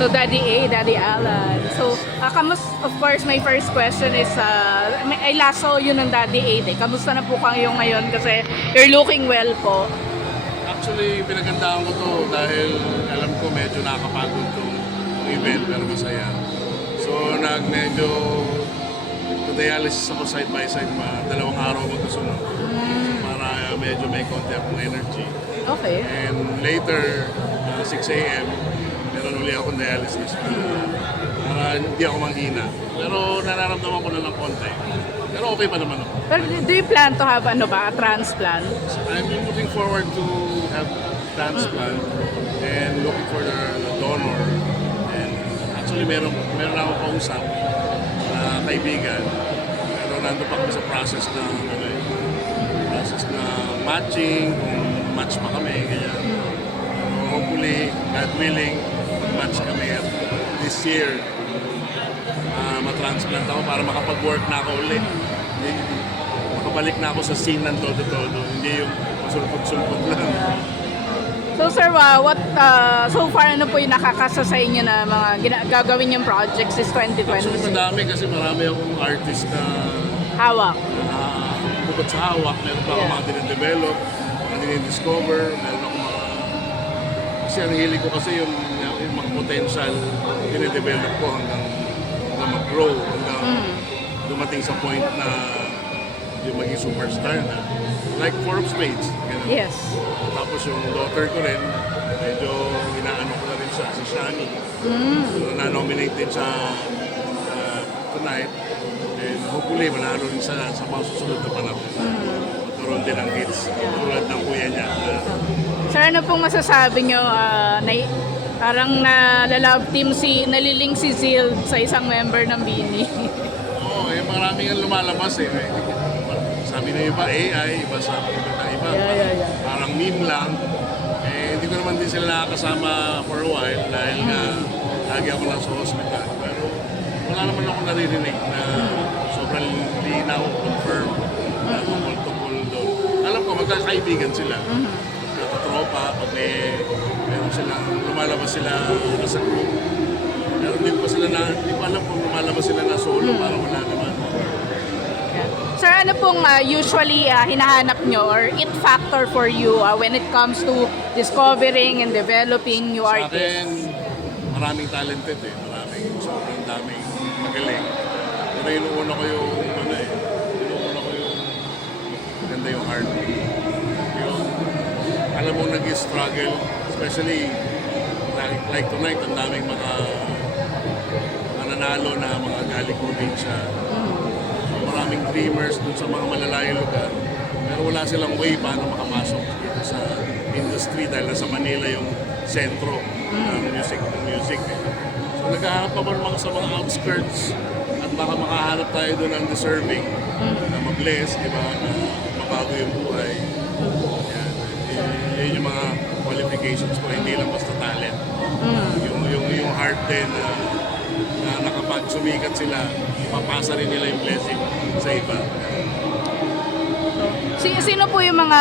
So Daddy A, Daddy Alan. So, of course, my first question is, I last saw yun ng Daddy A. Kamusta na po kayo ngayon? Kasi you're looking well po. Actually, pinagandaan ko to dahil alam ko medyo nakakapagod tong event pero masaya. So, medyo dialysis ako side by side, 2 araw magkasunod. So, para medyo may konti akong energy. Okay. And later, 6 a.m., meron uli akong dialysis para hindi ako manghina. Pero nararamdaman ko na ng konti. Pero okay pa naman ako. Pero do you plan to have a transplant? I'm looking forward to have transplant and looking for the donor. And actually, meron akong kausap na kaibigan. Pero nandun pa kami sa process na matching, kung match pa kami, ganyan. Hopefully, God willing, match kami at this year. Matransplant ako para makapag-work na ako ulit. Makabalik na ako sa scene ng todo-todo, hindi yung masulpot-sulpot lang. So sir, so far ano po yung nakakasa sa inyo na mga gagawin yung projects is 2026? Actually, madami kasi marami akong artist na Hawak. bukod sa hawak, meron pa akong mga dinidevelo, mga dinidiscover, meron akong mga... Kasi ang hilig ko kasi yung mga potential dinidevelop ko hanggang mag-grow, hanggang dumating sa point na yung maging superstar na. Like Four of Spades. Ganun. Yes. Tapos yung daughter ko rin, medyo inaano ko na rin siya, si Shani. So, na-nominate din sa tonight. And hopefully, manalo rin sa mga susunod na panahon. Magkaroon din ng hits. Tulad ng kuya niya. Sir, ano pong masasabi nyo parang nalove team naliling si Zild sa isang member ng Bini? Oo, maraming ang lumalabas eh. Sabi na iba AI, iba sabi na iba. Parang meme lang. Hindi ko naman din sila nakakasama for a while dahil nga lagi ako lang sa hospital. Pero wala naman ako naririnig na sobrang linaw, confirm, na tungkol doon. Alam ko, magkakaibigan sila. Magkakatropa, pag meron silang, lumalabas sila as a group. Pero hindi ko alam kung lumalabas sila na solo para wala naman. Sir, ano pong usually hinahanap nyo or it factor for you when it comes to discovering and developing new Sa artists? akin, maraming talented eh. Sobrang daming magaling. Pero inuuna ko yung maganda yung heart. Yung, alam mo, nag-struggle, especially like tonight, ang daming mga nanalo na mga galing probinsya. Maraming dreamers dun sa mga malalayong lugar, pero wala silang way paano makapasok dito sa industry dahil sa Manila yung sentro ng music. So naghahanap pa mga sa mga outskirts at baka makahanap tayo doon ng deserving na ma-bless, di ba, na mabago yung buhay. Yan yung mga qualifications ko, hindi lang basta talent. Yung heart din na nakapag sumikat sila, ipapasa rin nila yung blessing sa iba. Sino po yung mga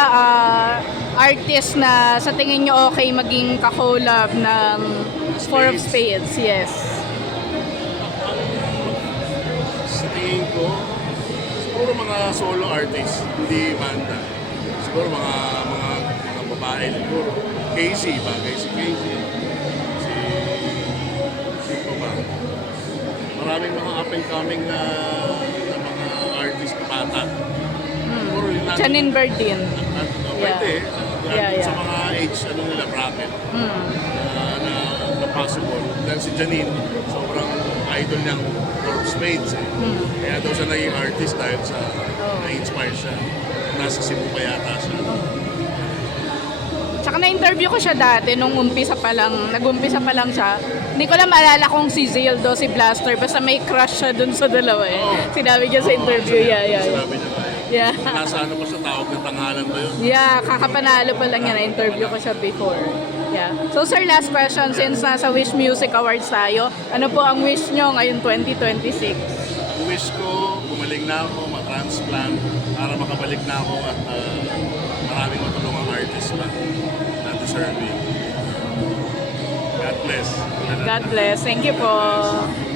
artist na sa tingin nyo okay maging ka-collab ng Four of Spades? Yes. Sa tingin ko, siguro mga solo artist, hindi banda. Siguro mga babae siguro. Casey, bagay si Casey. Sino ba? Maraming mga up-and-coming na mga artist bata. Janine Berdin. Pwede. Sa mga age nila, bracket. Na possible. Dahil si Janine, sobrang idol niyang Four of Spades eh. Kaya daw siya naging artist dahil sa na-inspire siya. Nasa Cebu pa yata siya. Tsaka na-interview ko siya dati nung nag-umpisa pa lang siya. Hindi ko lang maalala kung si Zildo, si Blaster, basta may crush siya dun sa dalawa eh. Sinabi niya sa interview, Sinabi niya ba Yeah. Nasa ano ba sa tawag ng tanghalan ba yun? Yeah, kakapanalo pa lang niya, na-interview ko siya before. Yeah. So sir, last question, since nasa Wish Music Awards tayo, ano po ang wish nyo ngayon 2026? Ang wish ko, gumaling na ako, matransplant, para makabalik na ako at maraming matulungang artist pa na deserving. God bless. God bless. Thank you po.